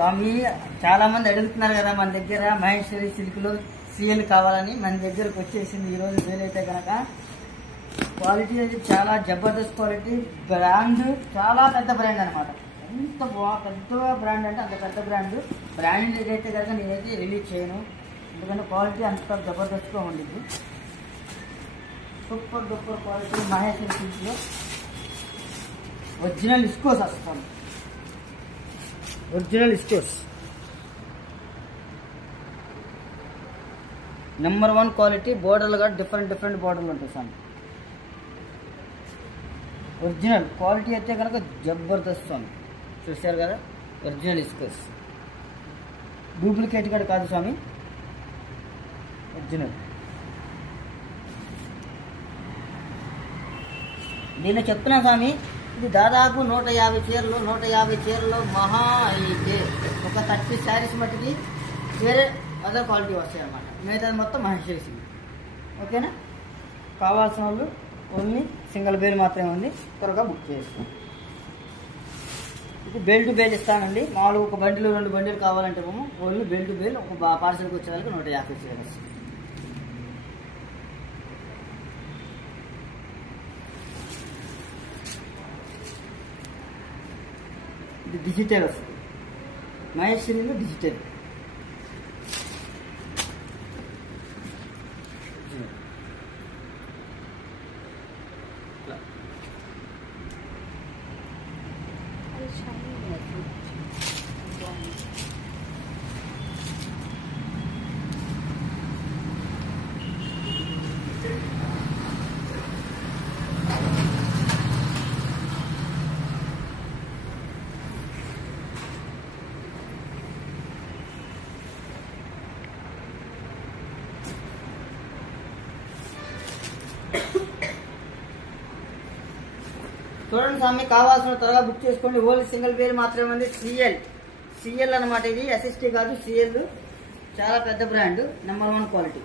స్వామి చాలా మంది అడుగుతున్నారు కదా మన దగ్గర మహేశ్వరి సిల్క్లో సీఎల్ కావాలని. మన దగ్గరకు వచ్చేసింది ఈరోజు. వీలైతే కనుక క్వాలిటీ అయితే చాలా జబర్దస్త్ క్వాలిటీ, బ్రాండ్ చాలా పెద్ద బ్రాండ్ అనమాట. ఎంత పెద్ద బ్రాండ్ అంటే అంత పెద్ద బ్రాండ్. బ్రాండ్ ఏదైతే కనుక నేనైతే రిలీజ్ చేయను, ఎందుకంటే క్వాలిటీ అంత జబర్దస్త్గా ఉండిద్ది. సూపర్ డూపర్ క్వాలిటీ మహేశ్వరి సిల్క్లో ఒరిజినల్ ఇస్కోస్ వస్తాను. Original ఇస్కోస్ number 1 quality. బోర్డర్లు కూడా డిఫరెంట్ బోర్డర్లు ఉంటాయి సార్. ఒరిజినల్ క్వాలిటీ అయితే కనుక జబర్దస్త్ స్వామి. చూశారు కదా, ఒరిజినల్ ఇస్కోస్, డూప్లికేట్ కూడా కాదు స్వామి, ఒరిజినల్. దీన్ని చెప్తున్నా స్వామి, ఇది దాదాపు 150 చీరలు మహా అయితే ఒక 30 శారీస్ మట్టికి వేరే అదర్ క్వాలిటీ వస్తాయి అన్నమాట. మిగతా మొత్తం మహేశ్వరి సిల్క్. ఓకేనా? కావాల్సిన వాళ్ళు ఓన్లీ సింగిల్ బేల్ మాత్రమే ఉంది, త్వరగా బుక్ చేసుకోండి. ఇది బేల్ టు బేల్ ఇస్తానండి. మామూలుగా ఒక బండిలు 2 బండిలు కావాలంటే ఓన్లీ బేల్ టు బేల్ ఒక పార్సల్కి వచ్చేదానికి 150 చీరలు. ఇది డిజిటల్ వస్తుంది, మహేశ్వరిలో డిజిటల్. చూడండి స్వామి, కావాల్సిన త్వరగా బుక్ చేసుకోండి. ఓన్లీ సింగిల్ పేరు మాత్రమే ఉంది. సిఎల్ అనమాట. ఇది ఎస్ఎస్టీ కాదు, సిఎల్. చాలా పెద్ద బ్రాండ్, నెంబర్ 1 క్వాలిటీ.